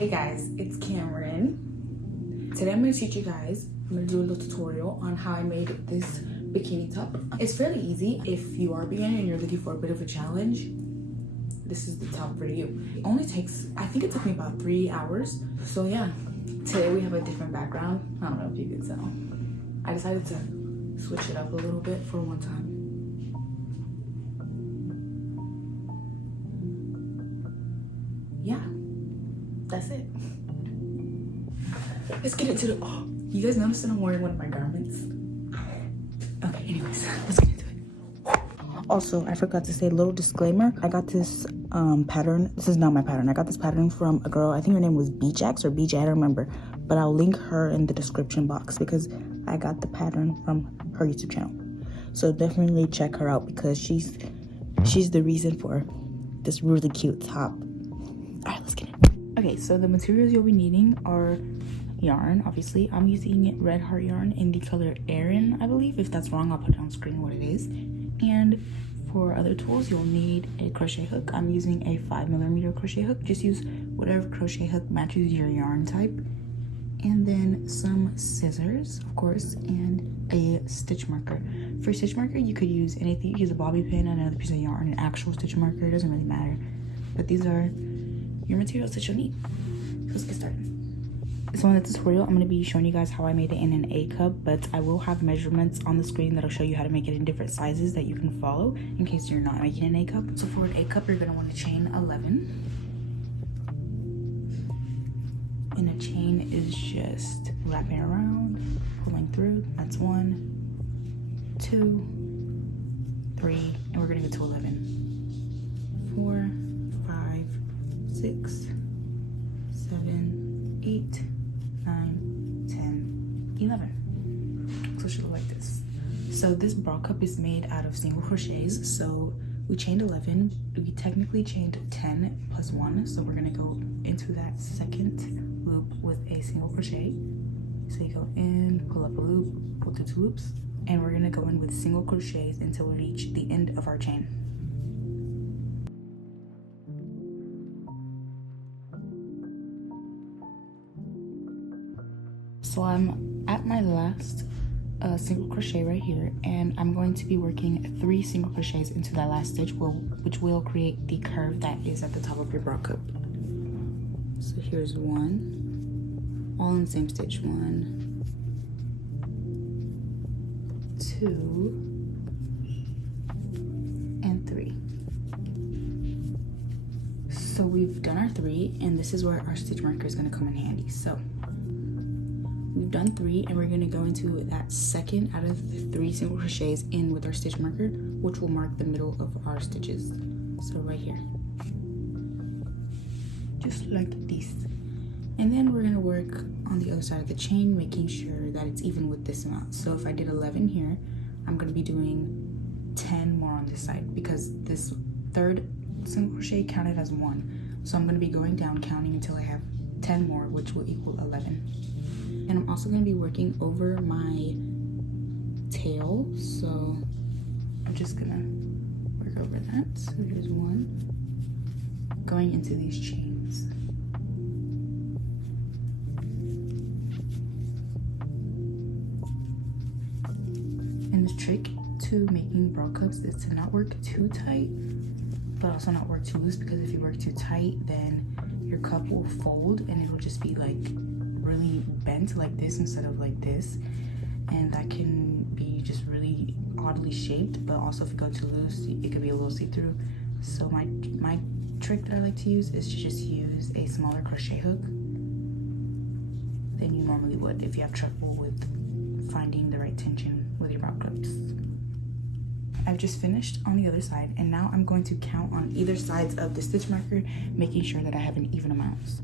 Hey guys, it's Cameron. Today I'm going to teach you guys, I'm going to do a little tutorial on how I made this bikini top. It's fairly easy. If you are a beginner and you're looking for a bit of a challenge, this is the top for you. It only takes, I think it took me about 3 hours. So yeah, today we have a different background. I don't know if you can tell. I decided to switch it up a little bit for one time. Yeah, that's it. Let's get into the, oh, you guys notice that I'm wearing one of my garments? Okay, anyways, let's get into it. Also, I forgot to say a little disclaimer. I got this pattern. This is not my pattern. I got this pattern from a girl. I think her name was By Bjax or BJ, I don't remember. But I'll link her in the description box because I got the pattern from her YouTube channel. So definitely check her out because she's the reason for this really cute top. All right, let's get it. Okay, so the materials you'll be needing are yarn, obviously. I'm using red heart yarn in the color Aran, I believe. If that's wrong, I'll put it on screen what it is. And for other tools, you'll need a crochet hook. I'm using a 5mm crochet hook. Just use whatever crochet hook matches your yarn type. And then some scissors, of course, and a stitch marker. For stitch marker, you could use anything. You could use a bobby pin, another piece of yarn, an actual stitch marker. It doesn't really matter. But these are your materials that you'll need. So let's get started. So in the tutorial, I'm going to be showing you guys how I made it in an A cup, but I will have measurements on the screen that'll show you how to make it in different sizes that you can follow in case you're not making an A cup. So for an A cup, you're going to want to chain 11. And a chain is just wrapping around, pulling through. That's 1, 2, 3, and we're going to go to 11. 4, 5, 6, 7, 8, 9, 10, 11. So it should look like this. So this bra cup is made out of single crochets. So we chained 11. We technically chained 10 plus 1. So we're going to go into that second loop with a single crochet. So you go in, pull up a loop, pull through 2 loops, and we're going to go in with single crochets until we reach the end of our chain. So I'm at my last single crochet right here, and I'm going to be working 3 single crochets into that last stitch, which will create the curve that is at the top of your bra cup. So here's 1, all in the same stitch. 1, 2, and 3. So we've done our 3, and this is where our stitch marker is going to come in handy. So we've done 3, and we're going to go into that second out of the 3 single crochets in with our stitch marker, which will mark the middle of our stitches. So right here, just like this. And then we're going to work on the other side of the chain, making sure that it's even with this amount. So if I did 11 here, I'm going to be doing 10 more on this side because this third single crochet counted as 1. So I'm going to be going down, counting until I have 10 more, which will equal 11. And I'm also going to be working over my tail, so I'm just going to work over that. So here's 1, going into these chains. And the trick to making bra cups is to not work too tight, but also not work too loose, because if you work too tight, then your cup will fold and it will just be like really bent like this instead of like this, and that can be just really oddly shaped. But also if you go too loose, it could be a little see-through. So my trick that I like to use is to just use a smaller crochet hook than you normally would if you have trouble with finding the right tension with your bra cups. I've just finished on the other side, and now I'm going to count on either sides of the stitch marker, making sure that I have an even amount.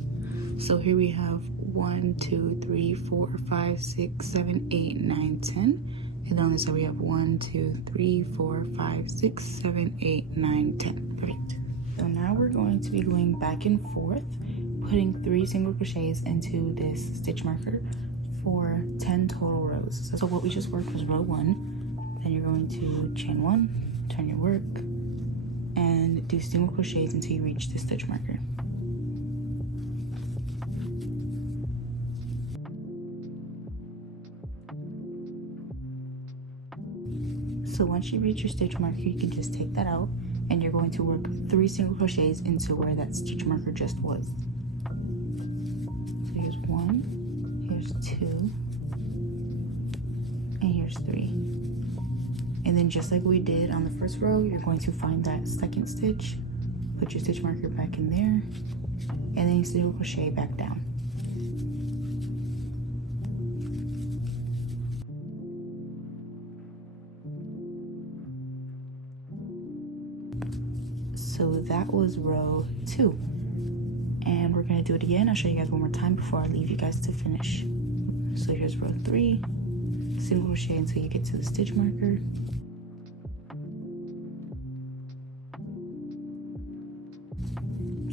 So here we have 1, 2, 3, 4, 5, 6, 7, 8, 9, 10. And then on this side we have 1, 2, 3, 4, 5, 6, 7, 8, 9, 10. Perfect. So now we're going to be going back and forth, putting 3 single crochets into this stitch marker for 10 total rows. So what we just worked was row 1. Then you're going to chain 1, turn your work, and do single crochets until you reach the stitch marker. So once you reach your stitch marker, you can just take that out, and you're going to work 3 single crochets into where that stitch marker just was. So here's 1, here's 2, and here's 3. And then just like we did on the first row, you're going to find that second stitch, put your stitch marker back in there, and then you single crochet back down. So that was row 2, and we're gonna do it again. I'll show you guys one more time before I leave you guys to finish. So here's row 3, single crochet until you get to the stitch marker.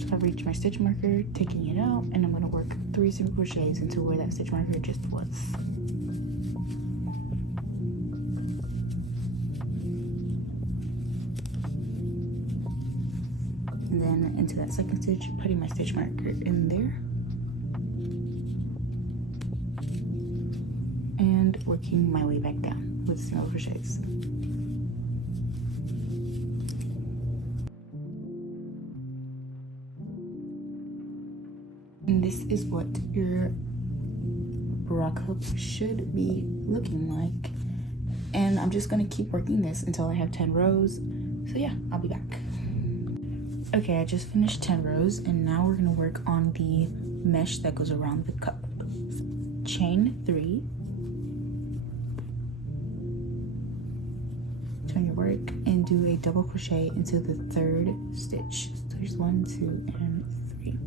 So I reached my stitch marker, taking it out, and I'm gonna work 3 single crochets into where that stitch marker just was. And then into that second stitch, putting my stitch marker in there. And working my way back down with single crochets. And this is what your bra cup should be looking like. And I'm just gonna keep working this until I have 10 rows. So yeah, I'll be back. Okay, I just finished 10 rows, and now we're gonna work on the mesh that goes around the cup. Chain 3, turn your work, and do a double crochet into the 3rd stitch. So here's 1, 2, and 3.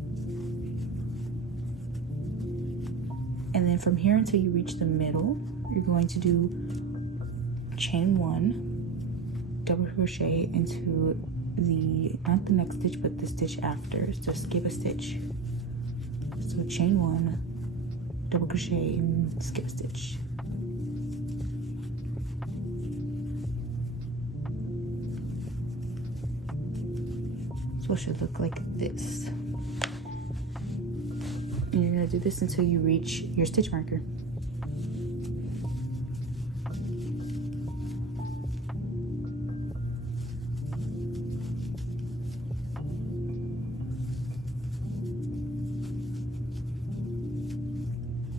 And then from here until you reach the middle, you're going to do chain 1, double crochet into the, not the next stitch, but the stitch after. So skip a stitch. So chain 1, double crochet, and skip a stitch. So it should look like this. And you're gonna do this until you reach your stitch marker.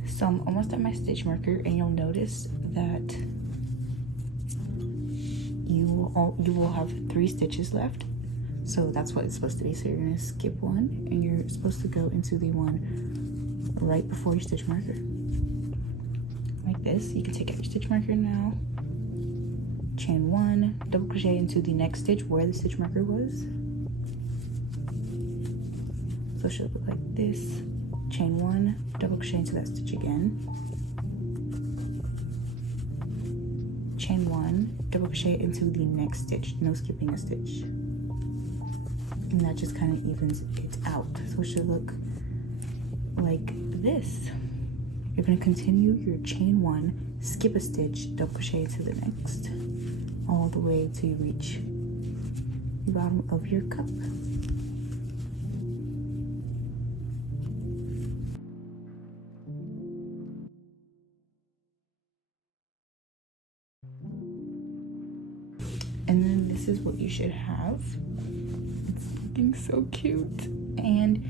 So I'm almost at my stitch marker, and you'll notice that you will have 3 stitches left. So that's what it's supposed to be. So you're gonna skip 1, and you're supposed to go into the one right before your stitch marker. Like this. You can take out your stitch marker now. Chain 1, double crochet into the next stitch where the stitch marker was. So it should look like this. Chain 1, double crochet into that stitch again. Chain 1, double crochet into the next stitch, no skipping a stitch. And that just kind of evens it out. So it should look like this. You're going to continue your chain 1, skip a stitch, double crochet to the next, all the way till you reach the bottom of your cup. And then this is what you should have. It's looking so cute. And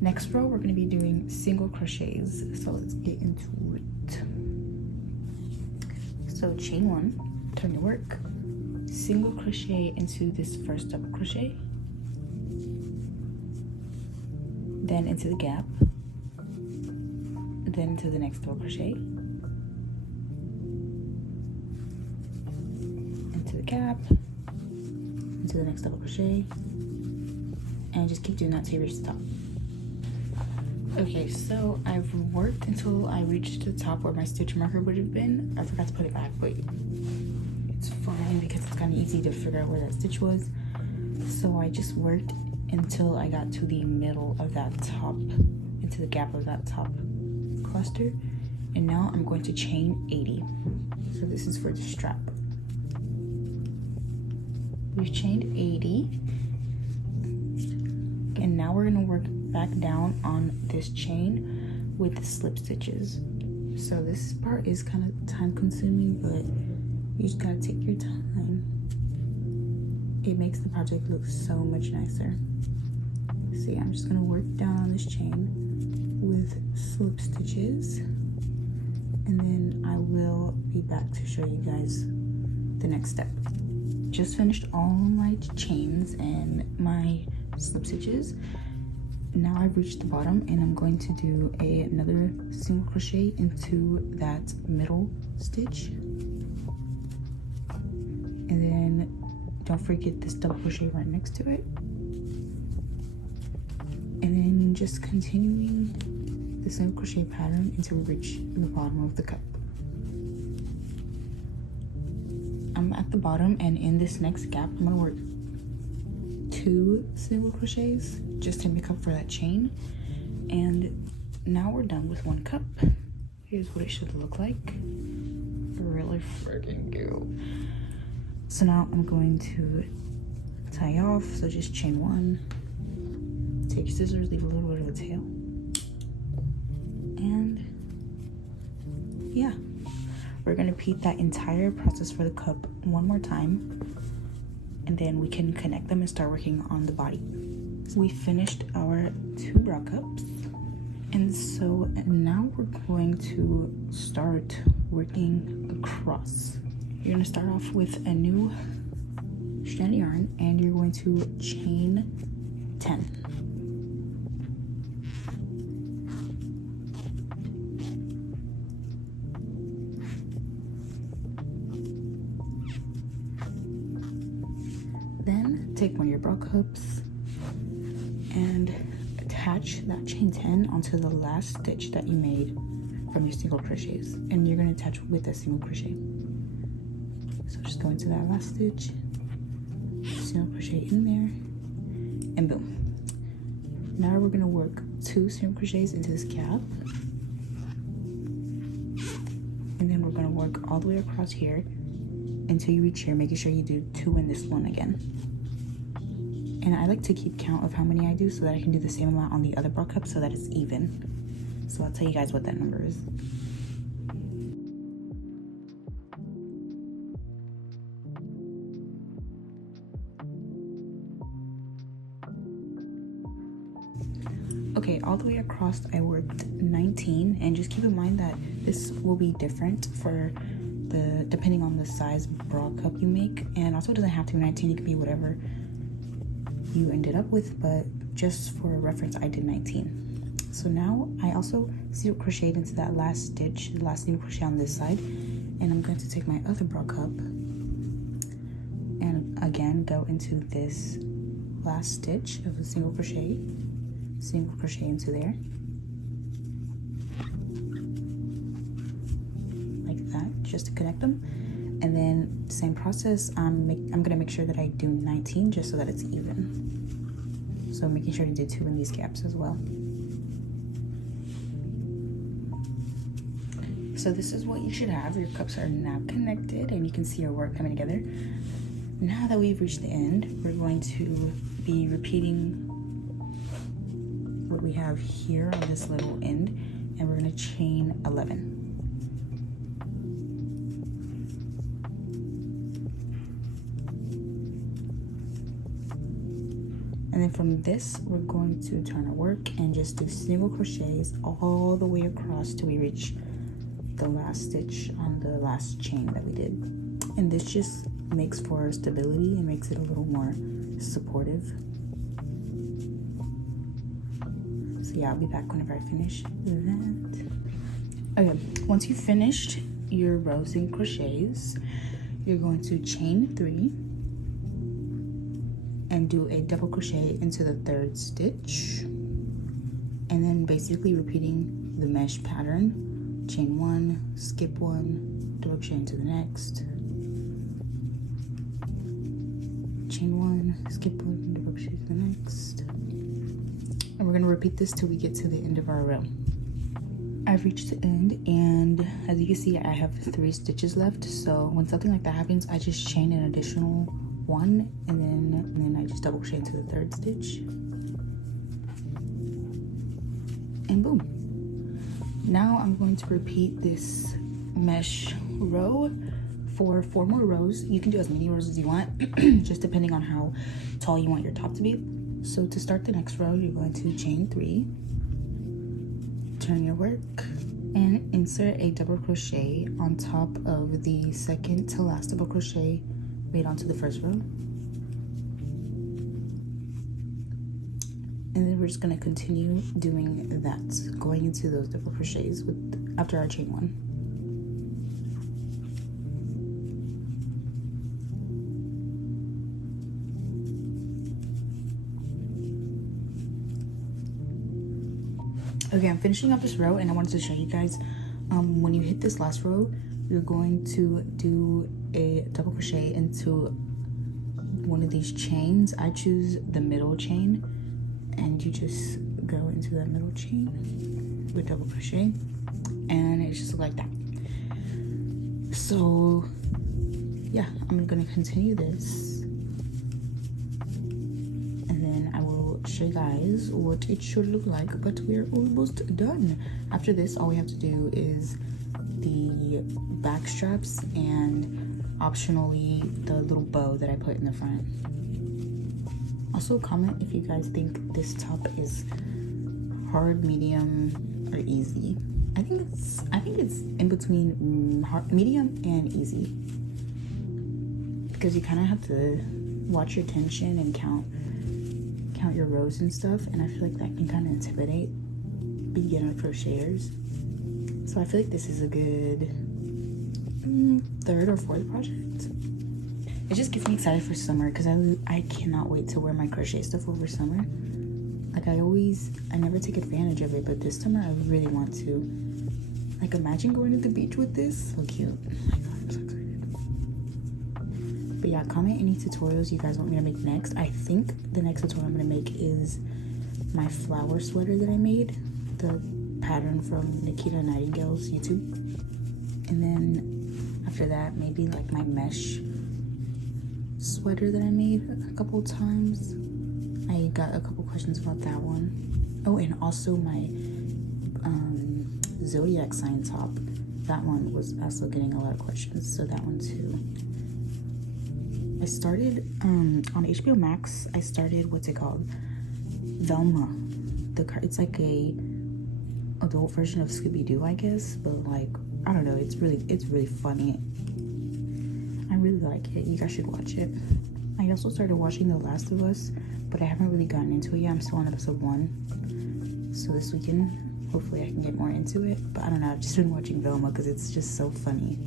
next row, we're gonna be doing single crochets. So let's get into it. So chain 1, turn your work, single crochet into this first double crochet, then into the gap, then into the next double crochet, into the gap, into the next double crochet, and just keep doing that till you reach the top. Okay, so I've worked until I reached the top where my stitch marker would have been. I forgot to put it back, but it's fine because it's kind of easy to figure out where that stitch was. So I just worked until I got to the middle of that top, into the gap of that top cluster. And now I'm going to chain 80. So this is for the strap. We've chained 80. And now we're gonna work back down on this chain with the slip stitches. So this part is kind of time consuming, but You just gotta take your time. It makes the project look so much nicer. So yeah, I'm just gonna work down on this chain with slip stitches, and then I will be back to show you guys the next step. Just finished all my chains and my slip stitches. Now I've reached the bottom, and I'm going to do another single crochet into that middle stitch, and then don't forget this double crochet right next to it, and then just continuing the single crochet pattern until we reach the bottom of the cup. I'm at the bottom, and in this next gap I'm gonna work 2 single crochets just to make up for that chain. And now we're done with 1 cup. Here's what it should look like. Really freaking cute. So now I'm going to tie off. So just chain 1, take your scissors, leave a little bit of the tail, and yeah, we're gonna repeat that entire process for the cup 1 more time, and then we can connect them and start working on the body. We finished our 2 bra cups, and so now we're going to start working across. You're gonna start off with a new strand of yarn, and you're going to chain 10. Then take one of your bra cups and attach that chain 10 onto the last stitch that you made from your single crochets, and you're going to attach with a single crochet. So just go into that last stitch, single crochet in there, and boom. Now we're going to work 2 single crochets into this gap, and then we're going to work all the way across here until you reach here, making sure you do 2 in this one again. And I like to keep count of how many I do so that I can do the same amount on the other bra cup so that it's even. So I'll tell you guys what that number is. Okay, all the way across I worked 19, and just keep in mind that this will be different for depending on the size bra cup you make, and also it doesn't have to be 19, it could be whatever you ended up with, but just for reference I did 19. So now I also single crocheted into that last stitch, the last single crochet on this side, and I'm going to take my other bra cup and again go into this last stitch of a single crochet into there like that, just to connect them. And then same process, I'm gonna make sure that I do 19 just so that it's even. So making sure to do 2 in these gaps as well. So this is what you should have. Your cups are now connected and you can see your work coming together. Now that we've reached the end, we're going to be repeating what we have here on this little end, and we're gonna chain 11. And then from this, we're going to turn our work and just do single crochets all the way across till we reach the last stitch on the last chain that we did. And this just makes for stability and makes it a little more supportive. So yeah, I'll be back whenever I finish that. Okay, once you've finished your rows and crochets, you're going to chain 3 and do a double crochet into the 3rd stitch, and then basically repeating the mesh pattern. Chain 1, skip 1, double crochet into the next, chain 1, skip 1, double crochet to the next, and we're going to repeat this till we get to the end of our row. I've reached the end, and as you can see I have 3 stitches left, so when something like that happens I just chain an additional 1, and then I just double crochet into the 3rd stitch, and boom. Now I'm going to repeat this mesh row for 4 more rows. You can do as many rows as you want, just depending on how tall you want your top to be. So to start the next row, you're going to chain 3, turn your work, and insert a double crochet on top of the second to last double crochet made onto the first row. And then we're just going to continue doing that, going into those double crochets after our chain 1. Okay, I'm finishing up this row, and I wanted to show you guys, when you hit this last row, you're going to do a double crochet into one of these chains. I choose the middle chain, and you just go into that middle chain with double crochet, and it's just like that. So yeah, I'm gonna continue this, and then I will show you guys what it should look like, but we're almost done. After this, all we have to do is the back straps and optionally the little bow that I put in the front. Also comment if you guys think this top is hard, medium, or easy. I think it's in between medium and easy, because you kind of have to watch your tension and count your rows and stuff, and I feel like that can kind of intimidate beginner crocheters. So I feel like this is a good 3rd or 4th project. It just gets me excited for summer, because I cannot wait to wear my crochet stuff over summer. Like I never take advantage of it, but this summer I really want to. Like imagine going to the beach with this. So cute. Oh my god, I'm so excited. But yeah, comment any tutorials you guys want me to make next. I think the next tutorial I'm gonna make is my flower sweater that I made, the pattern from Nikita Nightingale's YouTube. And then after that, maybe like my mesh sweater that I made a couple times. I got a couple questions about that one. Oh, and also my zodiac sign top. That one was also getting a lot of questions, so that one too. I started on HBO Max. I started, what's it called? Velma. It's like a adult version of Scooby-Doo, I guess, but like I don't know. It's really funny. I really like it. You guys should watch it. I also started watching The Last of Us, but I haven't really gotten into it yet. I'm still on episode 1. So this weekend, hopefully I can get more into it. But I don't know. I've just been watching Velma because it's just so funny.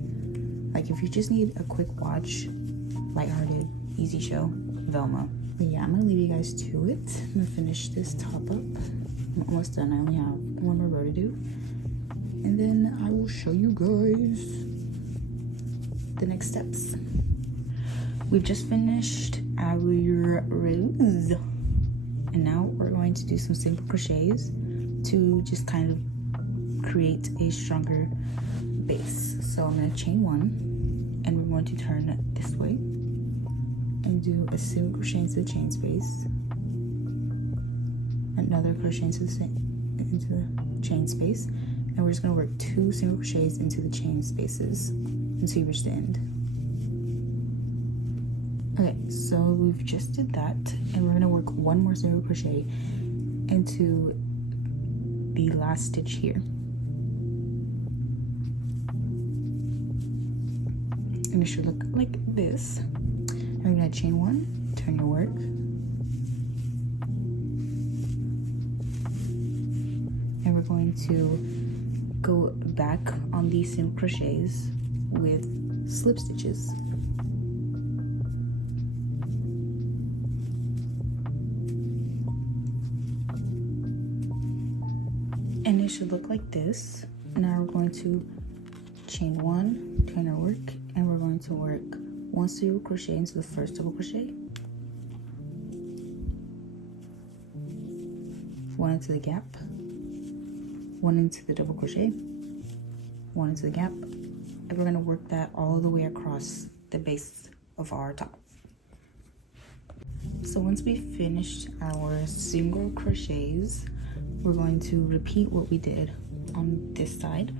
Like if you just need a quick watch, lighthearted, easy show, Velma. But yeah, I'm gonna leave you guys to it. I'm gonna finish this top up. I'm almost done. I only have 1 more row to do, and then I will show you guys the next steps. We've just finished our rows, and now we're going to do some single crochets to just kind of create a stronger base. So I'm going to chain 1, and we're going to turn it this way and do a single crochet into the chain space, another crochet into the chain space, and we're just going to work 2 single crochets into the chain spaces until you reach the end. Okay, so we've just did that, and we're going to work 1 more single crochet into the last stitch here. And it should look like this. And we're going to chain 1, turn your work, and we're going to go back on these single crochets with slip stitches. And it should look like this. Now we're going to chain 1, turn our work, and we're going to work 1 single crochet into the first double crochet, 1 into the gap, 1 into the double crochet, 1 into the gap, and we're going to work that all the way across the base of our top. So once we finished our single crochets, we're going to repeat what we did on this side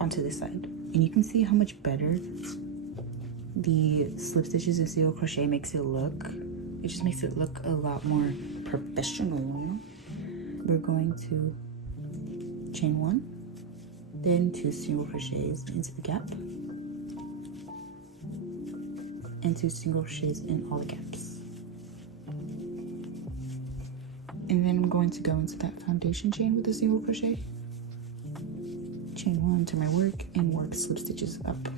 onto this side, and you can see how much better the slip stitches and single crochet makes it look, it just makes it look a lot more professional, you know? We're going to chain 1, then 2 single crochets into the gap, and 2 single crochets in all the gaps. And then I'm going to go into that foundation chain with a single crochet, chain 1 to my work, and work slip stitches up.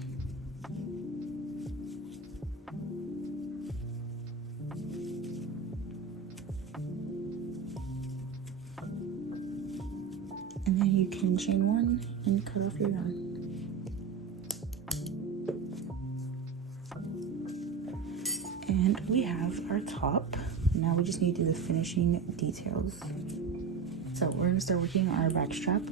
And then you can chain 1 and cut off your yarn. And we have our top. Now we just need to do the finishing details. So we're gonna start working on our back strap.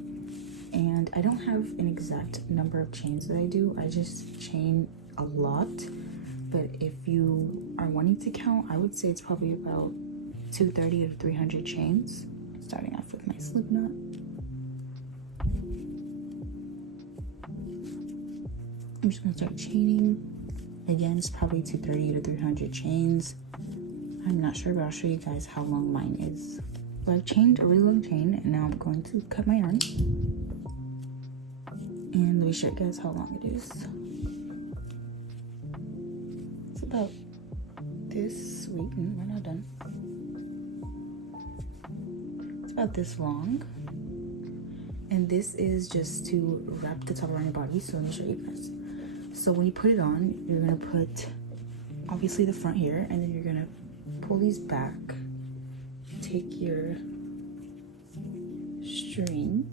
And I don't have an exact number of chains that I do. I just chain a lot. But if you are wanting to count, I would say it's probably about 230 to 300 chains. Starting off with my slip knot. I'm just gonna start chaining. Again, it's probably 230 to 300 chains. I'm not sure, but I'll show you guys how long mine is. So I've chained a really long chain, and now I'm going to cut my yarn. And let me show you guys how long it is. It's about this, wait, we're not done. It's about this long. And this is just to wrap the top around your body, so let me show you guys. So when you put it on, you're gonna put obviously the front here, and then you're gonna pull these back, take your string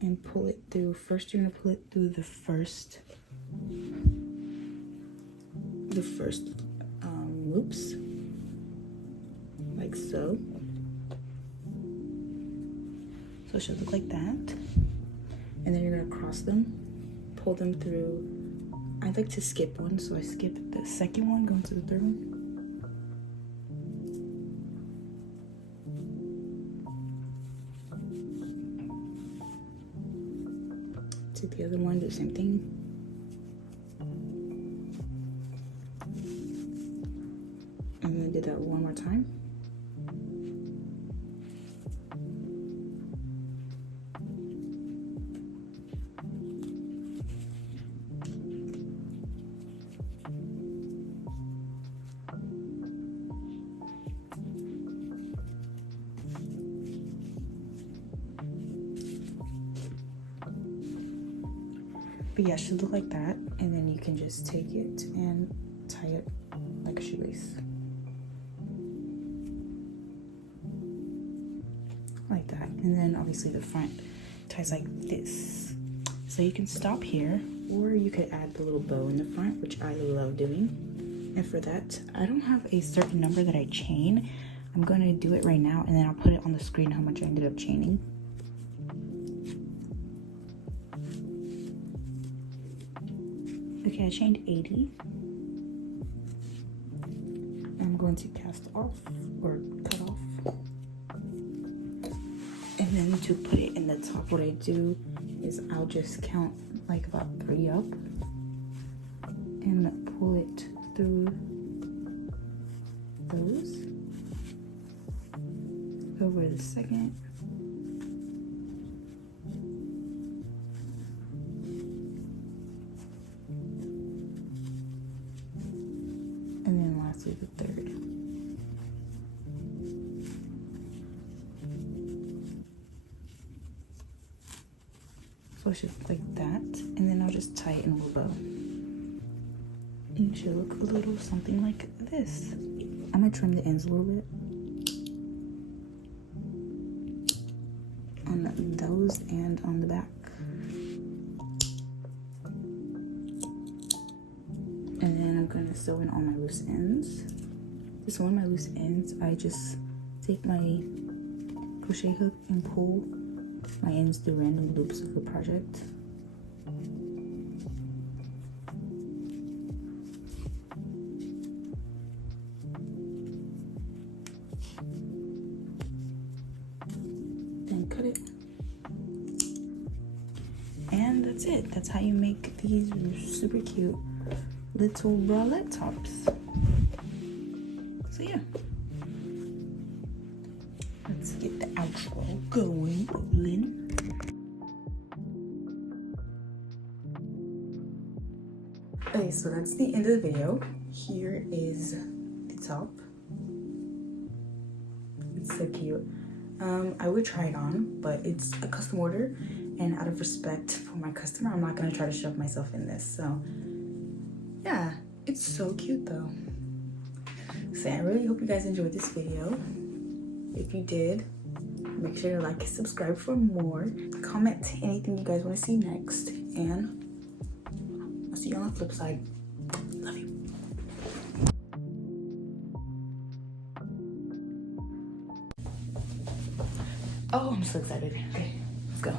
and pull it through. First you're gonna pull it through the first loops, like so. So it should look like that. And then you're gonna cross them, pull them through. I like to skip one, so I skip the second one, go into the third one. To the other one, do the same thing. And then do that one more time. But yeah, it should look like that, and then you can just take it and tie it like a shoelace. Like that. And then obviously the front ties like this. So you can stop here, or you could add the little bow in the front, which I love doing. And for that, I don't have a certain number that I chain. I'm gonna do it right now, and then I'll put it on the screen how much I ended up chaining. Okay, I chained 80. I'm going to cast off or cut off. And then to put it in the top, what I do is I'll just count like about 3 up and pull it through those. Over the second. And then lastly the third. So it should look like that. And then I'll just tie it in a little bow. And it should look a little something like this. I'm gonna trim the ends a little bit. On those and on the back. And then I'm gonna sew in all my loose ends. To sew in my loose ends, I just take my crochet hook and pull my ends through random loops of the project. Then cut it. And that's it. That's how you make these super cute little bralette tops. So yeah, let's get the outro going, rolling. Okay, so that's the end of the video. Here is the top. It's so cute. I would try it on, but it's a custom order, and out of respect for my customer, I'm not gonna try to shove myself in this. So yeah, it's so cute though. So I really hope you guys enjoyed this video. If you did, make sure to like and subscribe for more. Comment anything you guys want to see next, and I'll see you on the flip side. Love you. Oh, I'm so excited. Okay, let's go.